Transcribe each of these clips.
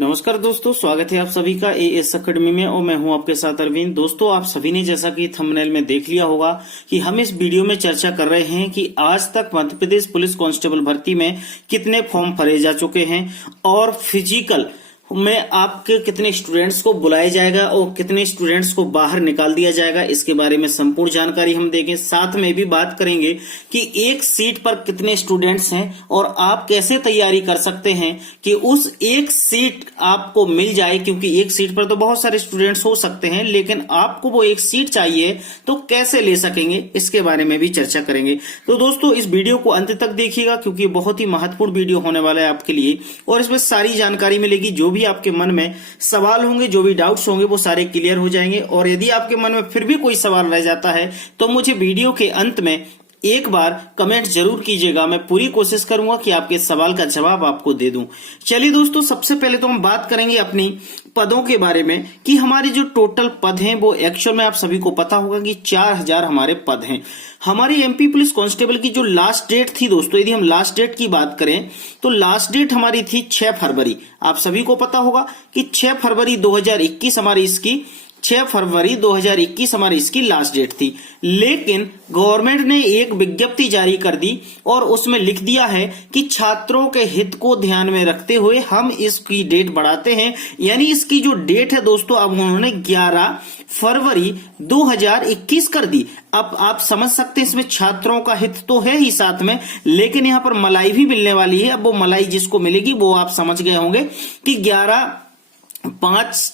नमस्कार दोस्तों, स्वागत है आप सभी का एएस अकेडमी में और मैं हूं आपके साथ अरविंद। दोस्तों, आप सभी ने जैसा कि थंबनेल में देख लिया होगा कि हम इस वीडियो में चर्चा कर रहे हैं कि आज तक मध्य प्रदेश पुलिस कांस्टेबल भर्ती में कितने फॉर्म भरे जा चुके हैं और फिजिकल में आपके कितने स्टूडेंट्स को बुलाया जाएगा और कितने स्टूडेंट्स को बाहर निकाल दिया जाएगा, इसके बारे में संपूर्ण जानकारी हम देंगे। साथ में भी बात करेंगे कि एक सीट पर कितने स्टूडेंट्स हैं और आप कैसे तैयारी कर सकते हैं कि उस एक सीट आपको मिल जाए, क्योंकि एक सीट पर तो बहुत सारे स्टूडेंट्स हो सकते हैं, लेकिन आपको वो एक सीट चाहिए तो कैसे ले सकेंगे, इसके बारे में भी चर्चा करेंगे। तो दोस्तों, इस वीडियो को अंत तक देखिएगा क्योंकि बहुत ही महत्वपूर्ण वीडियो होने वाला है आपके लिए और इसमें सारी जानकारी मिलेगी। जो भी आपके मन में सवाल होंगे, जो भी डाउट्स होंगे, वो सारे क्लियर हो जाएंगे। और यदि आपके मन में फिर भी कोई सवाल रह जाता है तो मुझे वीडियो के अंत में एक बार कमेंट जरूर कीजिएगा। मैं पूरी कोशिश करूंगा कि आपके सवाल का जवाब आपको दे दूं। चलिए दोस्तों, सबसे पहले तो हम बात करेंगे अपनी पदों के बारे में कि हमारे जो टोटल पद हैं वो एक्चुअल में आप सभी को पता होगा कि 4000 हमारे पद हैं। हमारी एमपी पुलिस कांस्टेबल की जो लास्ट डेट थी दोस्तों, यदि हम लास्ट डेट की बात करें तो लास्ट डेट हमारी थी 6 फरवरी। आप सभी को पता होगा कि 6 फरवरी 2021 हमारी इसकी 6 फरवरी 2021 हमारी इसकी लास्ट डेट थी। लेकिन गवर्नमेंट ने एक विज्ञप्ति जारी कर दी और उसमें लिख दिया है कि छात्रों के हित को ध्यान में रखते हुए हम इसकी डेट बढ़ाते हैं। यानी इसकी जो डेट है दोस्तों, अब उन्होंने 11 फरवरी 2021 कर दी। अब आप समझ सकते हैं इसमें छात्रों का हित तो है ही साथ में, लेकिन यहां पर मलाई भी मिलने वाली है। अब वो मलाई जिसको मिलेगी वो आप समझ गए होंगे कि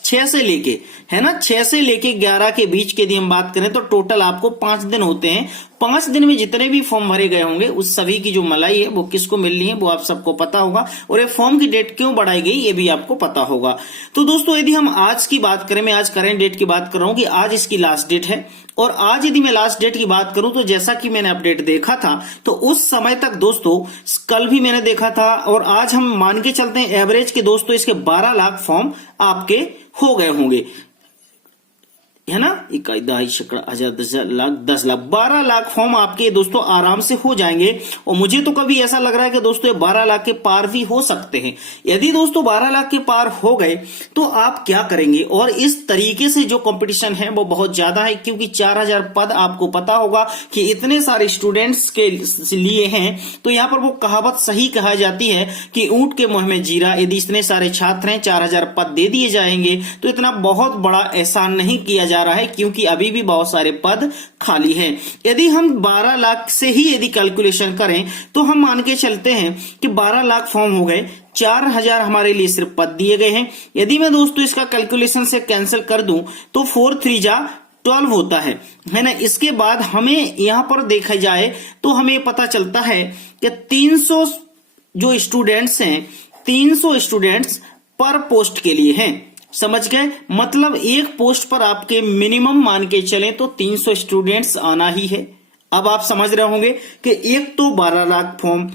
6 से लेके, है ना, 6 से लेके 11 के बीच के यदि हम बात करें तो टोटल आपको 5 दिन होते हैं। 5 दिन में जितने भी फॉर्म भरे गए होंगे उस सभी की जो मलाई है वो किसको मिलनी है वो आप सबको पता होगा। और ये फॉर्म की डेट क्यों बढ़ाई गई ये भी आपको पता होगा। तो दोस्तों, यदि हम आज की बात करें, मैं आज करेंट डेट की बात कर रहा हूं कि आज इसकी लास्ट डेट है। और आज यदि मैं लास्ट डेट की बात करूं तो जैसा कि मैंने अपडेट देखा था तो उस समय तक दोस्तों, कल भी मैंने देखा था और आज हम मान के चलते हैं एवरेज के दोस्तों इसके 12 लाख फॉर्म आपके हो गए होंगे, है ना। 12 लाख फॉर्म आपके दोस्तों आराम से हो जाएंगे। और मुझे तो कभी ऐसा लग रहा है कि दोस्तों 12 लाख के पार भी हो सकते हैं। यदि दोस्तों 12 लाख के पार हो गए तो आप क्या करेंगे। और इस तरीके से जो कंपटीशन है वो बहुत ज्यादा है, क्योंकि 4000 पद आपको पता होगा कि इतने सारे स्टूडेंट्स के लिए हैं। तो यहां पर वो कहावत सही कहा जाती है कि ऊंट के मुंह में जीरा। यदि इतने सारे छात्र हैं, 4000 पद दे दिए जाएंगे तो इतना बहुत बड़ा एहसान नहीं किया जा रहा है, क्योंकि अभी भी बहुत सारे पद खाली हैं। यदि हम 12 लाख से ही यदि कैलकुलेशन करें तो हम मान के चलते हैं कि 12 लाख फॉर्म हो गए, 4000 हमारे लिए सिर्फ पद दिए गए हैं। यदि मैं दोस्तों इसका कैलकुलेशन से कैंसिल कर दूं तो 4 3 जा 12 होता है ना। इसके बाद हमें यहां पर देखा जाए तो हमें पता चलता है कि 300 जो स्टूडेंट्स हैं, 300 स्टूडेंट्स पर पोस्ट के लिए हैं। समझ गए, मतलब एक पोस्ट पर आपके मिनिमम मान के चलें तो 300 स्टूडेंट्स आना ही है। अब आप समझ रहे होंगे कि एक तो 12 लाख फॉर्म,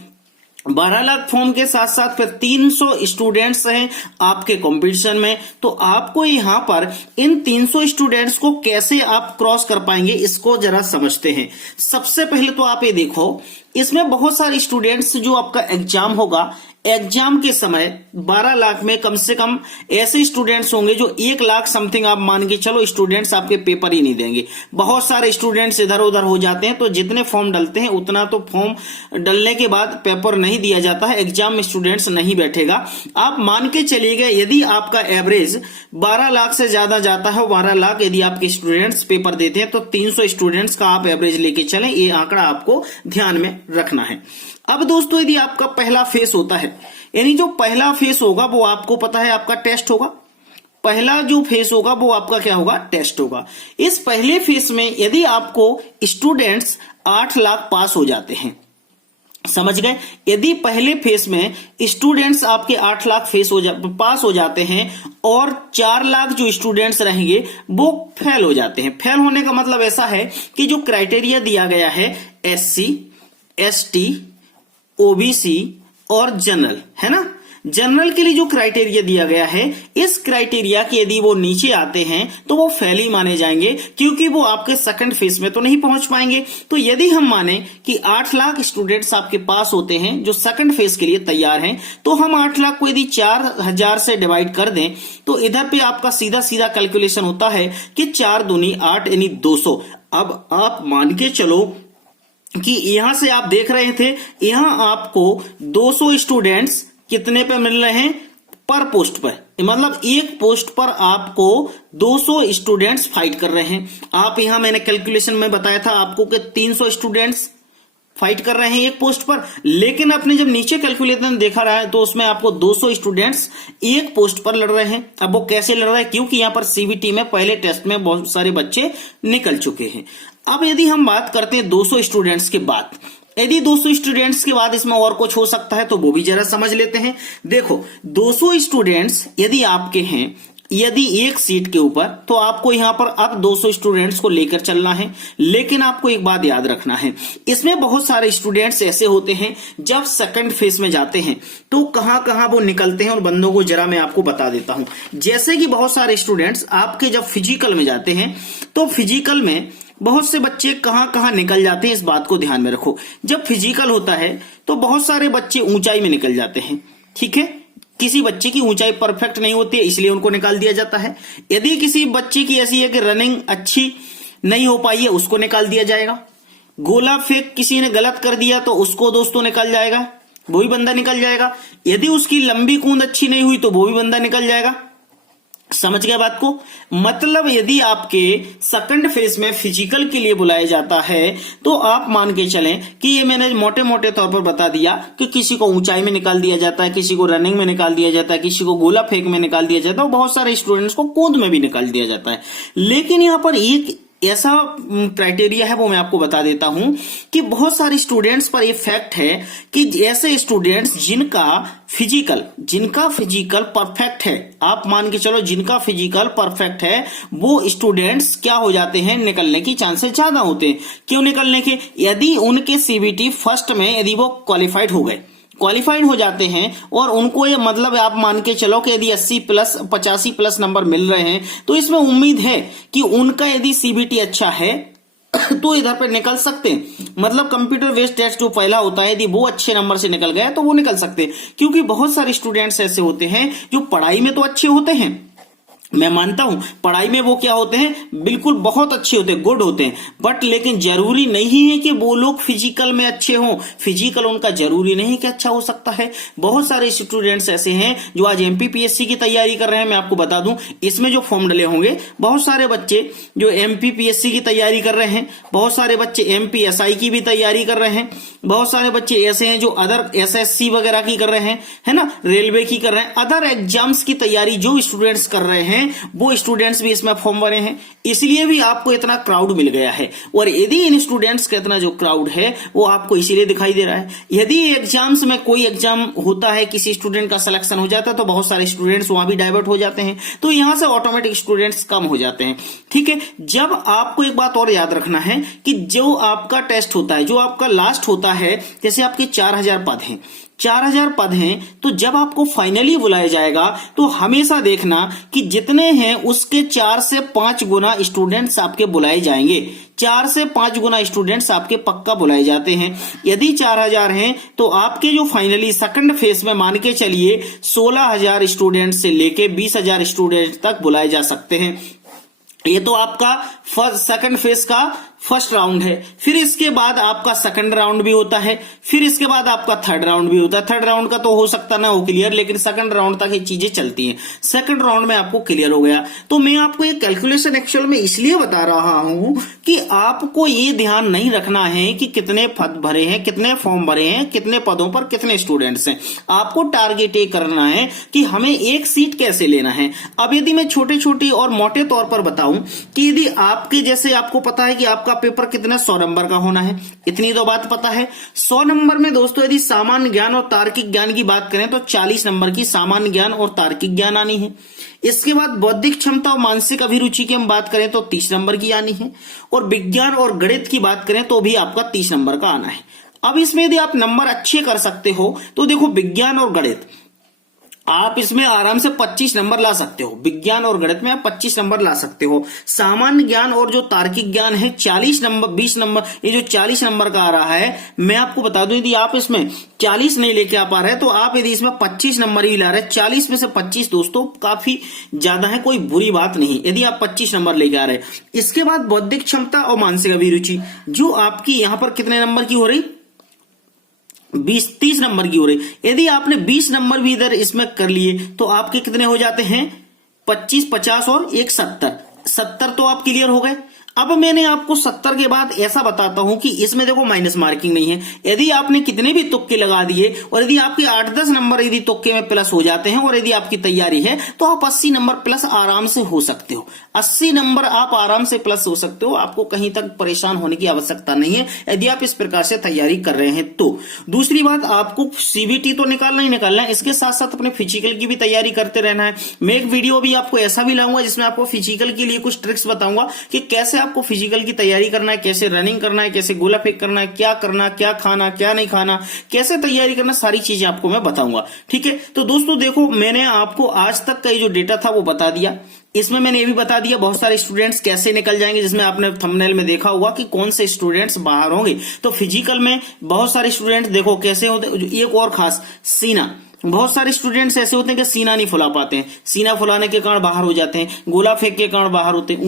12 लाख फॉर्म के साथ साथ फिर 300 स्टूडेंट्स हैं आपके कंपटीशन में। तो आपको यहां पर इन 300 स्टूडेंट्स को कैसे आप क्रॉस कर पाएंगे, इसको जरा समझते हैं। सबसे पहले तो आप ये देखो, इसमें बहुत सारे स्टूडेंट्स जो आपका एग्जाम होगा, एग्जाम के समय 12 लाख में कम से कम ऐसे स्टूडेंट्स होंगे जो 1 लाख समथिंग आप मान के चलो स्टूडेंट्स आपके पेपर ही नहीं देंगे। बहुत सारे स्टूडेंट्स इधर उधर हो जाते हैं, तो जितने फॉर्म डलते हैं उतना तो फॉर्म डलने के बाद पेपर नहीं दिया जाता है, एग्जाम में स्टूडेंट्स नहीं बैठेगा। आप मान के चलिएगा यदि आपका एवरेज 12 लाख से ज्यादा जाता है, 12 लाख यदि आपके स्टूडेंट्स पेपर देते हैं तो 300 स्टूडेंट्स का आप एवरेज लेके चलें, ये आंकड़ा आपको ध्यान में रखना है। अब दोस्तों, यदि आपका पहला फेस होता है, यानी जो पहला फेस होगा वो आपको पता है आपका टेस्ट होगा। पहला जो फेस होगा वो आपका क्या होगा, टेस्ट होगा। इस पहले फेस में यदि आपको स्टूडेंट्स 8 लाख पास हो जाते हैं, समझ गए, यदि पहले फेस में स्टूडेंट्स आपके 8 लाख पास हो जाते हैं और 4 लाख जो स्टूडेंट्स रहेंगे वो फेल हो जाते हैं। फेल होने का मतलब ऐसा है कि जो क्राइटेरिया दिया गया है SC, ST, OBC और जनरल, है ना, जनरल के लिए जो क्राइटेरिया दिया गया है, इस क्राइटेरिया के यदि वो नीचे आते हैं तो वो फेल ही माने जाएंगे, क्योंकि वो आपके सेकंड फेज में तो नहीं पहुंच पाएंगे। तो यदि हम माने कि 8 लाख स्टूडेंट्स आपके पास होते हैं जो सेकंड फेज के लिए तैयार हैं, तो हम 8 लाख को यदि 4000 से डिवाइड कर दें तो इधर पे आपका सीधा सीधा कैलकुलेशन होता है कि 4 दूनी 8 यानी 200। अब आप मान के चलो कि यहां से आप देख रहे थे, यहां आपको 200 स्टूडेंट्स कितने पे मिल रहे हैं पर पोस्ट पर, मतलब एक पोस्ट पर आपको 200 स्टूडेंट्स फाइट कर रहे हैं। आप यहां मैंने कैलकुलेशन में बताया था आपको कि 300 स्टूडेंट्स फाइट कर रहे हैं एक पोस्ट पर, लेकिन आपने जब नीचे कैलकुलेशन देखा रहा है तो उसमें आपको 200 स्टूडेंट्स एक पोस्ट पर लड़ रहे हैं। अब वो कैसे लड़ रहे हैं, क्योंकि यहां पर सीबीटी में पहले टेस्ट में बहुत सारे बच्चे निकल चुके हैं। अब यदि हम बात करते हैं 200 स्टूडेंट्स के बाद, यदि 200 स्टूडेंट्स के बाद इसमें और कुछ हो सकता है तो वो भी जरा समझ लेते हैं। देखो 200 स्टूडेंट्स यदि आपके हैं, यदि एक सीट के ऊपर, तो आपको यहां पर अब 200 स्टूडेंट्स को लेकर चलना है। लेकिन आपको एक बात याद रखना है, इसमें बहुत सारे स्टूडेंट्स ऐसे होते हैं जब सेकंड फेज में जाते हैं तो कहां कहां वो निकलते हैं, और बंदों को जरा मैं आपको बता देता हूं। जैसे कि बहुत सारे स्टूडेंट्स आपके जब फिजिकल में जाते हैं तो फिजिकल में बहुत से बच्चे कहां कहां निकल जाते हैं, इस बात को ध्यान में रखो। जब फिजिकल होता है तो बहुत सारे बच्चे ऊंचाई में निकल जाते हैं, ठीक है। किसी बच्चे की ऊंचाई परफेक्ट नहीं होती है, इसलिए उनको निकाल दिया जाता है। यदि किसी बच्चे की ऐसी है कि रनिंग अच्छी नहीं हो पाई है, उसको निकाल दिया जाएगा। गोला फेंक किसी ने गलत कर दिया तो उसको दोस्तों निकल जाएगा, वो भी बंदा निकल जाएगा। यदि उसकी लंबी कूद अच्छी नहीं हुई तो वो भी बंदा निकल जाएगा। समझ गया बात को? मतलब यदि आपके सेकंड फेज में फिजिकल के लिए बुलाया जाता है तो आप मान के चलें कि ये मैंने मोटे मोटे तौर पर बता दिया कि किसी को ऊंचाई में निकाल दिया जाता है, किसी को रनिंग में निकाल दिया जाता है, किसी को गोला फेंक में निकाल दिया जाता है, और बहुत सारे स्टूडेंट्स को कूद में भी निकाल दिया जाता है। लेकिन यहां पर एक ऐसा क्राइटेरिया है, वो मैं आपको बता देता हूं कि बहुत सारे स्टूडेंट्स पर ये फैक्ट है कि ऐसे स्टूडेंट्स जिनका फिजिकल परफेक्ट है, आप मान के चलो जिनका फिजिकल परफेक्ट है, वो स्टूडेंट्स क्या हो जाते हैं, निकलने की चांसेस ज्यादा होते हैं। क्यों निकलने के? यदि उनके सीबीटी फर्स्ट में यदि वो क्वालिफाइड हो जाते हैं और उनको ये मतलब आप मान के चलो कि यदि 85 प्लस नंबर मिल रहे हैं तो इसमें उम्मीद है कि उनका यदि सीबीटी अच्छा है तो इधर पर निकल सकते हैं। मतलब कंप्यूटर बेस्ड टेस्ट जो पहला होता है, यदि वो अच्छे नंबर से निकल गया तो वो निकल सकते हैं। क्योंकि बहुत सारे स्टूडेंट्स ऐसे होते हैं जो पढ़ाई में तो अच्छे होते हैं, मैं मानता हूं पढ़ाई में वो क्या होते हैं, बिल्कुल बहुत अच्छे होते हैं, गुड होते हैं, बट लेकिन जरूरी नहीं है कि वो लोग फिजिकल में अच्छे हों। फिजिकल उनका जरूरी नहीं कि अच्छा हो सकता है। बहुत सारे स्टूडेंट्स ऐसे हैं जो आज एमपीपीएससी की तैयारी कर रहे हैं। मैं आपको बता दूं, इसमें जो फॉर्म डले होंगे, बहुत सारे बच्चे जो एमपीपीएससी की तैयारी कर रहे हैं, बहुत सारे बच्चे एमपीएसआई की भी तैयारी कर रहे हैं, बहुत सारे बच्चे ऐसे हैं जो अदर एसएससी वगैरह की कर रहे हैं, है ना, रेलवे की कर रहे हैं, अदर एग्जाम्स की तैयारी जो स्टूडेंट्स कर रहे हैं वो स्टूडेंट्स भी इसमें फॉर्म भरे हैं, इसलिए भी आपको इतना क्राउड मिल गया है। और यदि इन स्टूडेंट्स का इतना जो क्राउड है वो आपको इसीलिए दिखाई दे रहा है। यदि एग्जाम्स में कोई एग्जाम होता है, किसी स्टूडेंट का सिलेक्शन हो जाता है तो बहुत सारे स्टूडेंट्स वहां भी डाइवर्ट हो जाते हैं, तो यहां से ऑटोमेटिक स्टूडेंट्स कम हो जाते हैं। ठीक है, जब आपको एक बात और याद रखना है कि जो आपका टेस्ट होता है, जो आपका लास्ट होता है, जैसे आपके 4000 पद हैं, 4000 पद हैं, तो जब आपको फाइनली बुलाया जाएगा तो हमेशा देखना कि जितने हैं उसके 4 से 5 गुना स्टूडेंट्स आपके बुलाए जाएंगे। 4 से 5 गुना स्टूडेंट्स आपके पक्का बुलाए जाते हैं। यदि 4000 हैं तो आपके जो फाइनली सेकंड फेज में मान के चलिए 16000 स्टूडेंट से लेके 20000 स्टूडेंट तक बुलाए जा सकते हैं। ये तो आपका सेकंड फेज का फर्स्ट राउंड है। फिर इसके बाद आपका सेकंड राउंड भी होता है, फिर इसके बाद आपका थर्ड राउंड भी होता है। थर्ड राउंड का तो हो सकता ना हो क्लियर, लेकिन सेकंड राउंड तक ये चीजें चलती हैं। सेकंड राउंड में आपको क्लियर हो गया तो मैं आपको ये कैलकुलेशन एक्चुअल में इसलिए बता रहा हूं कि आपको ये ध्यान नहीं रखना है कि कितने पद भरे हैं, कितने फॉर्म भरे हैं, कितने पदों पर कितने स्टूडेंट्स हैं। आपको टारगेट ये करना है कि हमें एक सीट कैसे लेना है। अब यदि मैं छोटे छोटे और मोटे तौर पर बताऊं कि यदि आपके जैसे आपको पता है कि आपका पेपर कितना 100 नंबर का होना है, इतनी तो बात पता है। 100 नंबर में दोस्तों यदि सामान्य ज्ञान और तार्किक ज्ञान की बात करें तो 40 नंबर की सामान्य ज्ञान और तार्किक ज्ञान आनी है। इसके बाद बौद्धिक क्षमता और मानसिक अभिरुचि की हम बात करें तो 30 नंबर की आनी है, और विज्ञान और गणित की बात करें तो भी आपका 30 नंबर का आना है। अब इसमें यदि आप नंबर अच्छे कर सकते हो तो देखो विज्ञान और गणित आप इसमें आराम से 25 नंबर ला सकते हो। विज्ञान और गणित में आप 25 नंबर ला सकते हो। सामान्य ज्ञान और जो तार्किक ज्ञान है 40 नंबर 20 नंबर, ये जो 40 नंबर का आ रहा है, मैं आपको बता दूं यदि आप इसमें 40 नहीं लेके आ पा रहे तो आप यदि इसमें 25 नंबर ही ला रहे, 40 में से 25 दोस्तों काफी ज्यादा है, कोई बुरी बात नहीं यदि आप 25 नंबर लेके आ रहे। इसके बाद बौद्धिक क्षमता और मानसिक अभिरुचि जो आपकी यहां पर कितने नंबर की हो रही, 30 नंबर की हो रही। यदि आपने 20 नंबर भी इधर इसमें कर लिए तो आपके कितने हो जाते हैं, 25, 50 और 1 70 तो आप क्लियर हो गए। अब मैंने आपको 70 के बाद ऐसा बताता हूं कि इसमें देखो माइनस मार्किंग नहीं है। यदि आपने कितने भी तुक्के लगा दिए और यदि आपके 8-10 नंबर यदि तुक्के में प्लस हो जाते हैं और यदि आपकी तैयारी है तो आप 80 नंबर प्लस आराम से हो सकते हो। 80 नंबर आप आराम से प्लस हो सकते हो, आपको कहीं तक परेशान होने की आवश्यकता नहीं है यदि आप इस प्रकार से तैयारी कर रहे हैं तो। दूसरी बात, आपको सीबीटी तो निकालना ही निकालना है, इसके साथ साथ अपने फिजिकल की भी तैयारी करते रहना है। मैं एक वीडियो भी आपको ऐसा भी लाऊंगा जिसमें आपको फिजिकल के लिए कुछ ट्रिक्स बताऊंगा कि कैसे आपको फिजिकल की तैयारी करना है, कैसे रनिंग करना है, कैसे गोला फेंक करना है, क्या करना, क्या खाना, क्या नहीं खाना, कैसे तैयारी करना, सारी चीजें आपको मैं बताऊंगा। ठीक है, तो दोस्तों देखो मैंने आपको आज तक का जो डेटा था वो बता दिया। इसमें मैंने ये भी बता दिया बहुत सारे स्टूडेंट्स कैसे निकल जाएंगे, जिसमें आपने थंबनेल में देखा होगा कि कौन से स्टूडेंट्स बाहर होंगे। तो फिजिकल में बहुत सारे स्टूडेंट्स देखो कैसे होते। एक और खास, सीना, बहुत सारे स्टूडेंट्स ऐसे होते हैं कि सीना नहीं फुला पाते हैं, सीना फुलाने के कारण बाहर हो जाते हैं, गोला फेंक के कारण बाहर होते हैं,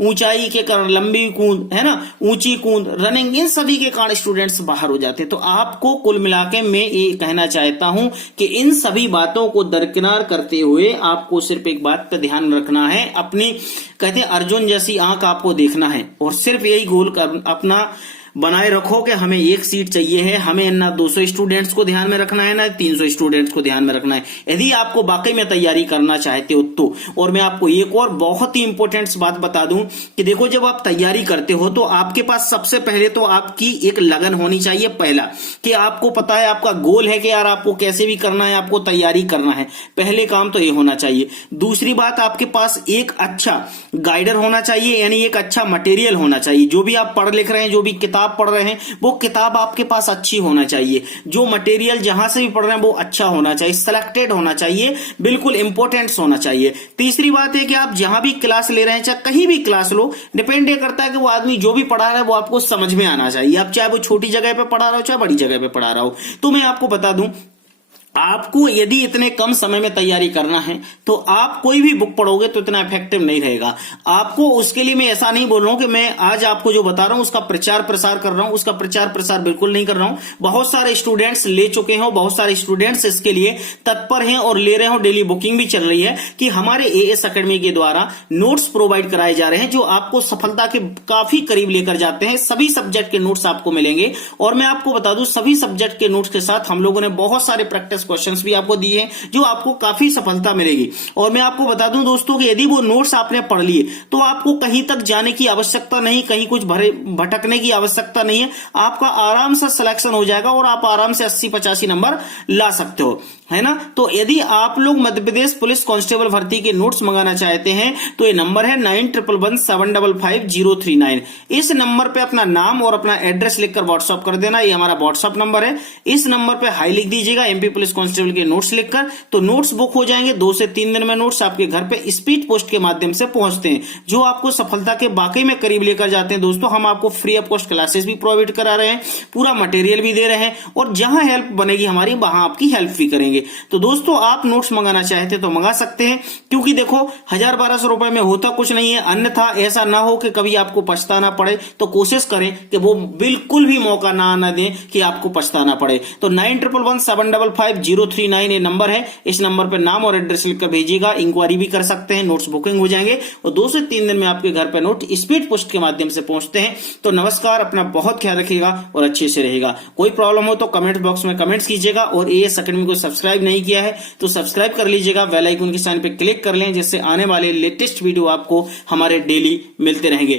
ऊंचाई के कारण, लंबी कूद है ना, ऊंची कूद, रनिंग, इन सभी के कारण स्टूडेंट्स बाहर हो जाते हैं। तो आपको कुल मिला के मैं ये कहना चाहता हूं कि इन सभी बातों को दरकिनार करते हुए आपको सिर्फ एक बात पर ध्यान रखना है, अपनी कहते हैं अर्जुन जैसी आंख आपको देखना है और सिर्फ यही गोल अपना बनाए रखो कि हमें 1 सीट चाहिए है, हमें ना 200 स्टूडेंट्स को ध्यान में रखना है ना 300 स्टूडेंट्स को ध्यान में रखना है, यदि आपको वाकई में तैयारी करना चाहते हो तो। और मैं आपको एक और बहुत ही इंपॉर्टेंट बात बता दूं कि देखो जब आप तैयारी करते हो तो आपके पास सबसे पहले तो आपकी एक लगन होनी चाहिए। पहला कि आपको पता है, आपका गोल है कि यार आपको कैसे भी करना है, आपको तैयारी करना है, पहले काम तो ये होना चाहिए। दूसरी बात, आपके पास एक अच्छा गाइडर होना चाहिए, यानी एक अच्छा मटेरियल होना चाहिए। जो भी आप पढ़ लिख रहे हैं, जो भी किताब पढ़ रहे हैं, वो किताब आपके पास अच्छी होना चाहिए, जो मटेरियल जहां से भी पढ़ रहे हैं वो अच्छा होना चाहिए, सिलेक्टेड होना चाहिए, बिल्कुल इंपॉर्टेंट होना चाहिए। तीसरी बात है कि आप जहां भी क्लास ले रहे हैं, चाहे कहीं भी क्लास लो, डिपेंड ये करता है कि वो आदमी जो भी पढ़ा रहा है वो आपको समझ में आना चाहिए। आप चाहे वो छोटी जगह पे पढ़ा रहा हो चाहे बड़ी जगह पे पढ़ा रहा हो। तो मैं आपको बता दूं, आपको यदि इतने कम समय में तैयारी करना है तो आप कोई भी बुक पढ़ोगे तो इतना इफेक्टिव नहीं रहेगा। आपको उसके लिए मैं ऐसा नहीं बोल रहा हूं कि मैं आज आपको जो बता रहा हूं उसका प्रचार प्रसार कर रहा हूं, उसका प्रचार प्रसार बिल्कुल नहीं कर रहा हूं। बहुत सारे स्टूडेंट्स ले चुके हैं, बहुत सारे स्टूडेंट्स इसके लिए तत्पर हैं और ले रहे हो, डेली बुकिंग भी चल रही है कि हमारे एएस एकेडमी के द्वारा नोट्स प्रोवाइड कराए जा रहे हैं जो आपको सफलता के काफी करीब लेकर जाते हैं। सभी सब्जेक्ट के नोट्स आपको मिलेंगे और मैं आपको बता दूं सभी सब्जेक्ट के नोट्स के साथ हम लोगों ने बहुत सारे प्रैक्टिस क्वेश्चंस भी आपको दिए हैं जो आपको काफी सफलता मिलेगी। और मैं आपको बता दूं दोस्तों कि यदि वो नोट्स आपने पढ़ लिए तो आपको कहीं तक जाने की आवश्यकता नहीं, कहीं कुछ भटकने की आवश्यकता नहीं है, आपका आराम से सिलेक्शन हो जाएगा और आप आराम से 80-85 नंबर ला सकते हो, है ना। तो यदि आप लोग मध्य प्रदेश पुलिस कांस्टेबल भर्ती के नोट्स मंगाना चाहते हैं तो ये नंबर है 9111755039। इस नंबर पे अपना नाम और अपना एड्रेस लिखकर व्हाट्सअप कर देना, ये हमारा व्हाट्सअप नंबर है। इस नंबर पे हाई लिख दीजिएगा एमपी पुलिस कांस्टेबल के नोट्स लिखकर, तो नोट्स बुक हो जाएंगे। 2 से 3 दिन में नोट्स आपके घर पे स्पीड पोस्ट के माध्यम से पहुंचते हैं जो आपको सफलता के वाकई में करीब लेकर जाते हैं। दोस्तों हम आपको फ्री ऑफ कॉस्ट क्लासेस भी प्रोवाइड करा रहे हैं, पूरा मटेरियल भी दे रहे हैं और जहां हेल्प बनेगी हमारी वहां आपकी हेल्प भी करेंगे। तो दोस्तों आप नोट्स मंगाना चाहते तो मंगा सकते हैं, क्योंकि देखो 1000-1200 रुपए में होता कुछ नहीं है। अन्यथा ऐसा ना हो कि कभी आपको पछताना पड़े, तो कोशिश करें कि वो बिल्कुल भी मौका ना दें कि आपको पछताना पड़े। तो 9111755039 ये नंबर है, इस नंबर पर नाम और एड्रेस लिखकर भेजिएगा, इंक्वायरी भी कर सकते हैं, नोट्स बुकिंग हो जाएंगे और 2 से 3 दिन में आपके घर पर नोट स्पीड पोस्ट के माध्यम से पहुंचते हैं। तो नमस्कार, अपना बहुत ख्याल रखिएगा और अच्छे से रहेगा। कोई प्रॉब्लम हो तो कमेंट बॉक्स में कमेंट्स कीजिएगा और एएस एकेडमी को सब्सक्राइब नहीं किया है तो सब्सक्राइब कर लीजिएगा, बेल आइकन के साइन पे क्लिक कर लें, जिससे आने वाले लेटेस्ट वीडियो आपको हमारे डेली मिलते रहेंगे।